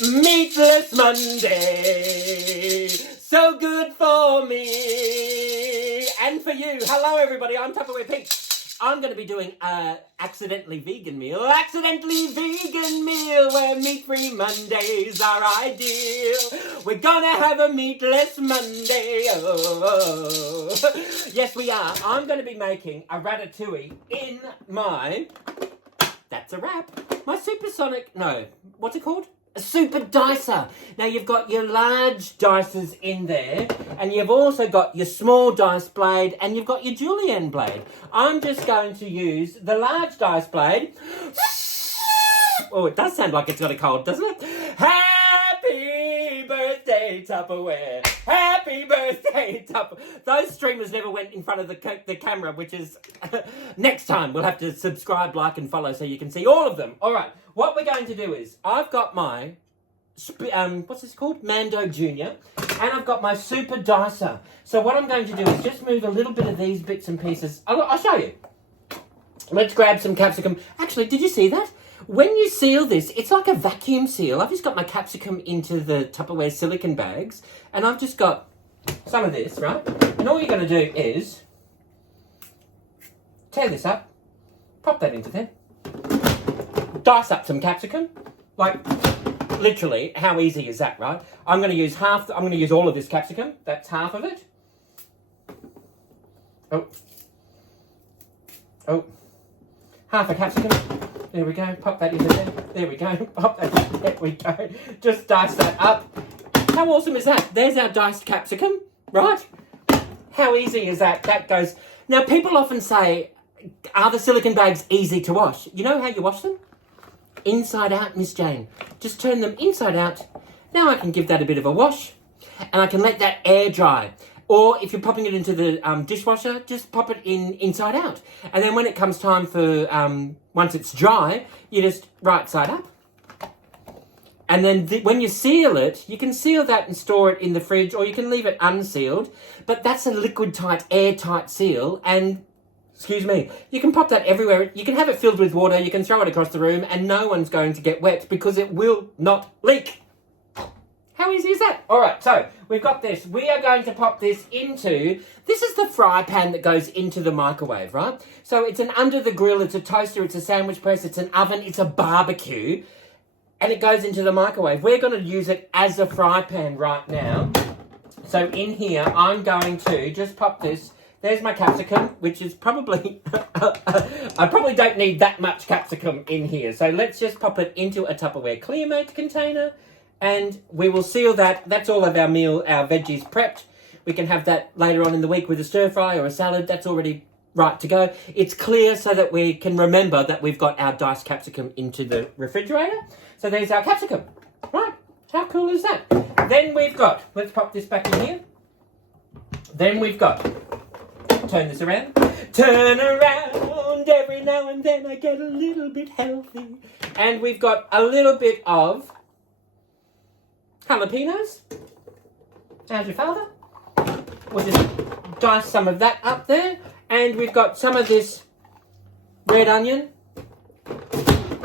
Meatless Monday, so good for me and for you. Hello everybody, I'm Tupperware Pete. I'm going to be doing a accidentally vegan meal where meat-free Mondays are ideal. We're going to have a meatless Monday, oh. Yes we are. I'm going to be making a ratatouille in my, that's a wrap, my SuperSonic, no, what's it called? A super dicer. Now you've got your large dicers in there, and you've also got your small dice blade, and you've got your julienne blade. I'm just going to use the large dice blade. Oh, it does sound like it's got a cold, doesn't it? Happy birthday, Tupperware. Happy birthday, Tupperware. Those streamers never went in front of the camera, which is... next time we'll have to subscribe, like, and follow so you can see all of them. All right, what we're going to do is I've got my... what's this called? Mando Junior. And I've got my Super Dicer. So what I'm going to do is just move a little bit of these bits and pieces. I'll show you. Let's grab some capsicum. Actually, did you see that? When you seal this, it's like a vacuum seal. I've just got my capsicum into the Tupperware silicone bags, and I've just got some of this, right? And all you're going to do is tear this up, pop that into there, dice up some capsicum. Like, literally, how easy is that, right? I'm going to use I'm going to use all of this capsicum. That's half of it. Oh. Half a capsicum. There we go. Pop that into there. There we go. Pop that in. There we go. Just dice that up. How awesome is that? There's our diced capsicum, right? How easy is that? That goes... Now, people often say, are the silicone bags easy to wash? You know how you wash them? Inside out, Miss Jane. Just turn them inside out. Now I can give that a bit of a wash, and I can let that air dry. Or if you're popping it into the dishwasher, just pop it inside out. And then when it comes time for, once it's dry, you just right side up. And then when you seal it, you can seal that and store it in the fridge, or you can leave it unsealed. But that's a liquid-tight, airtight seal, and, excuse me, you can pop that everywhere. You can have it filled with water, you can throw it across the room, and no one's going to get wet because it will not leak. How easy is that? All right, so we've got this. We are going to pop this into... This is the fry pan that goes into the microwave, right? So it's an under the grill, it's a toaster, it's a sandwich press, it's an oven, it's a barbecue, and it goes into the microwave. We're going to use it as a fry pan right now. So in here, I'm going to just pop this. There's my capsicum, which is probably... I probably don't need that much capsicum in here. So let's just pop it into a Tupperware Clearmate container. And we will seal that. That's all of our veggies prepped. We can have that later on in the week with a stir fry or a salad. That's already right to go. It's clear so that we can remember that we've got our diced capsicum into the refrigerator. So there's our capsicum. Right, how cool is that? Then we've got, let's pop this back in here. Then we've got, turn this around. Turn around, every now and then I get a little bit healthy. And we've got a little bit of jalapenos. How's your father? We'll just dice some of that up there. And we've got some of this red onion.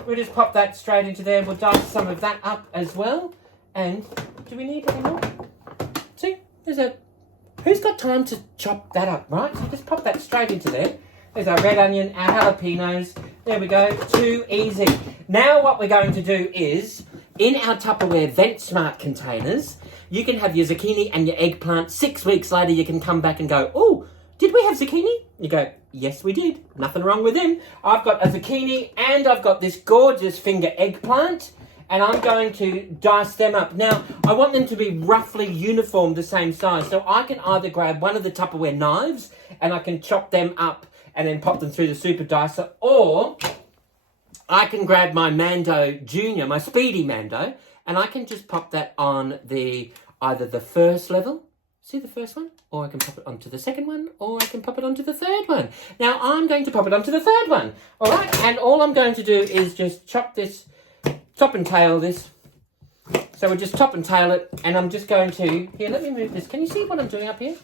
We'll just pop that straight into there. We'll dice some of that up as well. And do we need any more? See, there's a... Who's got time to chop that up, right? So just pop that straight into there. There's our red onion, our jalapenos. There we go. Too easy. Now what we're going to do is... In our Tupperware Vent Smart containers, you can have your zucchini and your eggplant. 6 weeks later, you can come back and go, oh, did we have zucchini? You go, yes, we did. Nothing wrong with them. I've got a zucchini and I've got this gorgeous finger eggplant, and I'm going to dice them up. Now, I want them to be roughly uniform, the same size. So I can either grab one of the Tupperware knives and I can chop them up and then pop them through the super dicer, or... I can grab my Mando Junior, my Speedy Mando, and I can just pop that on either the first level, see the first one, or I can pop it onto the second one, or I can pop it onto the third one. Now, I'm going to pop it onto the third one, all right? And all I'm going to do is just top and tail this. So we'll just top and tail it, and I'm just going to, here, let me move this. Can you see what I'm doing up here?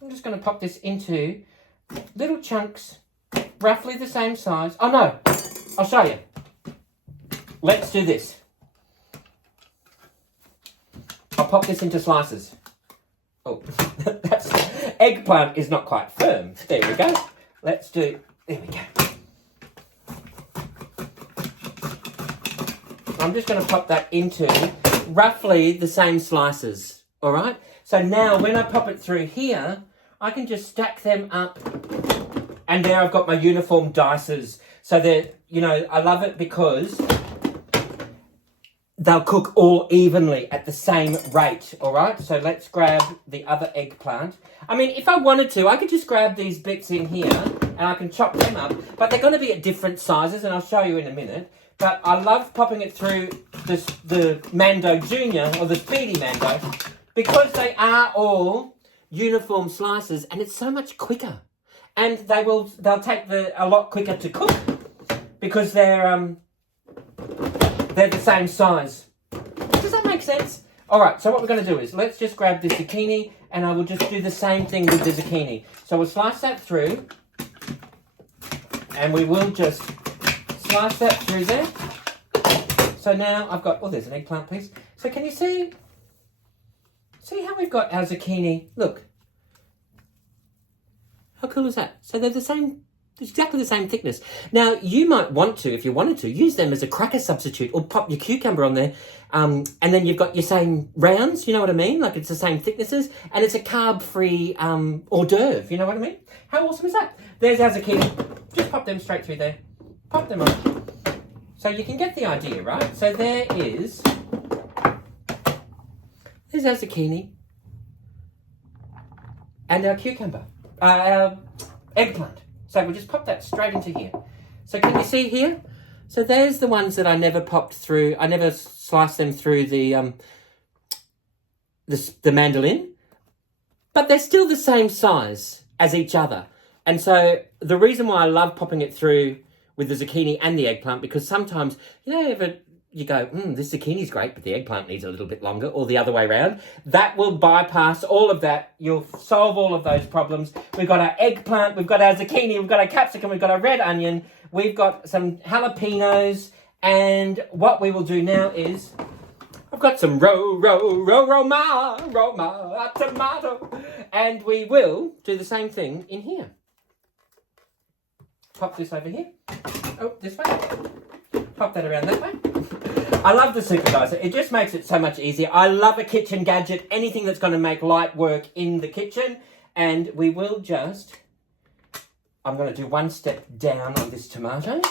I'm just going to pop this into little chunks, roughly the same size. Oh, no. I'll show you. Let's do this. pop this into slices. Oh, that's eggplant is not quite firm. There we go. Let's do, there we go. I'm just going to pop that into roughly the same slices, all right? So now when I pop it through here, I can just stack them up, and there I've got my uniform dices. So that, you know, I love it because they'll cook all evenly at the same rate, all right? So let's grab the other eggplant. I mean, if I wanted to, I could just grab these bits in here and I can chop them up, but they're going to be at different sizes, and I'll show you in a minute. But I love popping it through the Mando Junior or the Speedy Mando because they are all uniform slices, and it's so much quicker. And they'll take a lot quicker to cook because they're the same size. Does that make sense? All right, so what we're going to do is let's just grab the zucchini, and I will just do the same thing with the zucchini. So we'll slice that through, and we will just slice that through there. So now I've got, oh, there's an eggplant piece. So can you see how we've got our zucchini? Look. How cool is that? So they're the same, exactly the same thickness. Now, you might want to, if you wanted to, use them as a cracker substitute, or pop your cucumber on there, and then you've got your same rounds, you know what I mean? Like, it's the same thicknesses, and it's a carb-free hors d'oeuvre, you know what I mean? How awesome is that? There's our zucchini. Just pop them straight through there. Pop them on. So you can get the idea, right? So there's our zucchini and our cucumber, our eggplant. So we'll just pop that straight into here. So can you see here? So there's the ones that I never popped through. I never sliced them through the mandolin, but they're still the same size as each other. And so the reason why I love popping it through with the zucchini and the eggplant, because sometimes, you know, you go, this zucchini's great, but the eggplant needs a little bit longer, or the other way around. That will bypass all of that. You'll solve all of those problems. We've got our eggplant, we've got our zucchini, we've got our capsicum, we've got our red onion, we've got some jalapenos, and what we will do now is, I've got some Roma tomato, and we will do the same thing in here. Pop this over here. Oh, this way. Pop that around that way. I love the super dicer. It just makes it so much easier. I love a kitchen gadget, anything that's going to make light work in the kitchen. And we will just, I'm going to do one step down on this tomato.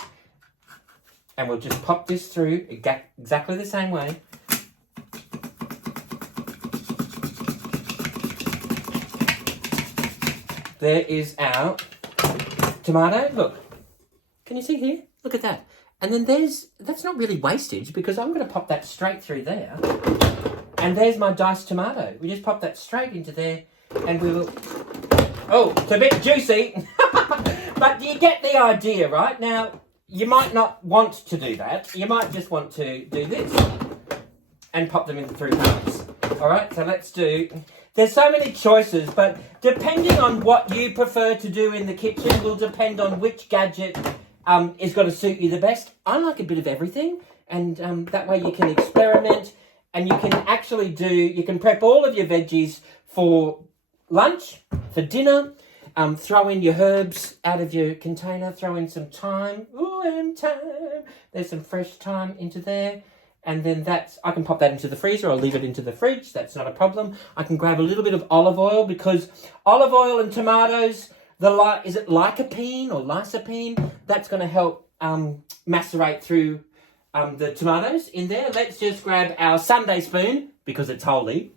And we'll just pop this through exactly the same way. There is our tomato. Look, can you see here? Look at that. And then that's not really wastage, because I'm going to pop that straight through there. And there's my diced tomato. We just pop that straight into there, and we will, oh, it's a bit juicy. But you get the idea, right? Now, you might not want to do that. You might just want to do this and pop them in through halves. All right, so let's do, there's so many choices, but depending on what you prefer to do in the kitchen will depend on which gadget is going to suit you the best. I like a bit of everything, and that way you can experiment, and you can actually you can prep all of your veggies for lunch, for dinner, throw in your herbs out of your container, throw in some thyme. Ooh, and thyme. There's some fresh thyme into there. And then I can pop that into the freezer or leave it into the fridge. That's not a problem. I can grab a little bit of olive oil, because olive oil and tomatoes, is it lycopene or lysopene? That's going to help macerate through the tomatoes in there. Let's just grab our Sunday spoon, because it's holy,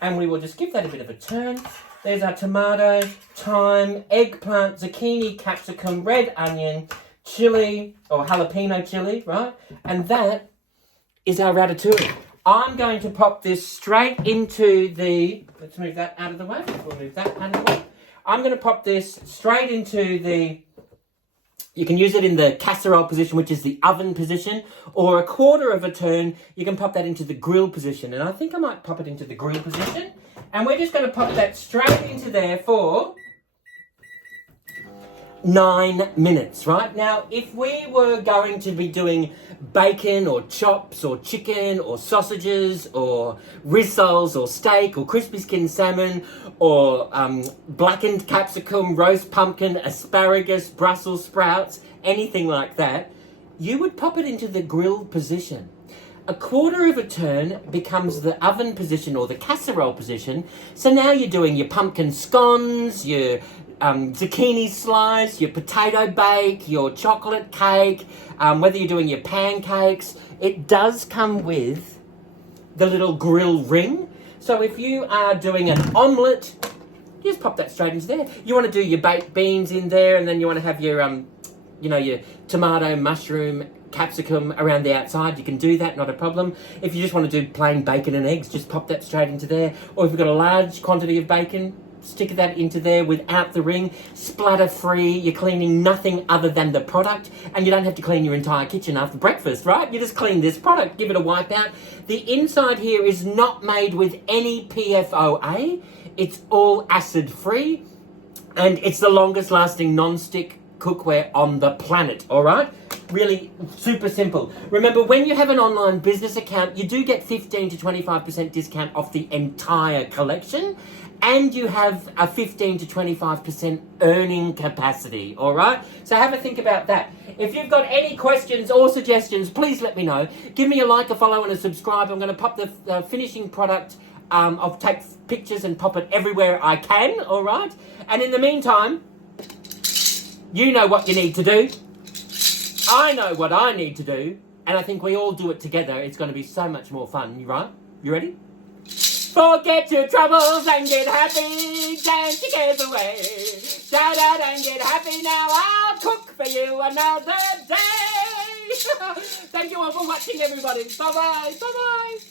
and we will just give that a bit of a turn. There's our tomato, thyme, eggplant, zucchini, capsicum, red onion, chili, or jalapeno chili, right? And that is our ratatouille. I'm going to pop this straight into let's move that out of the way. We'll move that out of the way. I'm going to pop this straight into you can use it in the casserole position, which is the oven position, or a quarter of a turn, you can pop that into the grill position. And I think I might pop it into the grill position. And we're just going to pop that straight into there for 9 minutes, right? Now, if we were going to be doing bacon or chops or chicken or sausages or rissoles or steak or crispy skin salmon or blackened capsicum, roast pumpkin, asparagus, Brussels sprouts, anything like that, you would pop it into the grill position. A quarter of a turn becomes the oven position or the casserole position. So now you're doing your pumpkin scones, your zucchini slice, your potato bake, your chocolate cake, whether you're doing your pancakes. It does come with the little grill ring. So if you are doing an omelette, you just pop that straight into there. You want to do your baked beans in there, and then you want to have your, your tomato, mushroom, capsicum around the outside. You can do that, not a problem. If you just want to do plain bacon and eggs, just pop that straight into there. Or if you've got a large quantity of bacon, stick that into there without the ring, splatter free. You're cleaning nothing other than the product, and you don't have to clean your entire kitchen after breakfast, right? You just clean this product, give it a wipe out. The inside here is not made with any PFOA. It's all acid free, and it's the longest lasting non-stick cookware on the planet, all right? Really super simple. Remember, when you have an online business account, you do get 15 to 25% discount off the entire collection, and you have a 15 to 25% earning capacity, all right? So have a think about that. If you've got any questions or suggestions, please let me know. Give me a like, a follow, and a subscribe. I'm going to pop the finishing product. I'll take pictures and pop it everywhere I can, all right? And in the meantime, you know what you need to do. I know what I need to do. And I think we all do it together. It's going to be so much more fun, right? You ready? Forget your troubles and get happy. Dance your cares away. Shout out and get happy now. I'll cook for you another day. Thank you all for watching, everybody. Bye-bye. Bye-bye.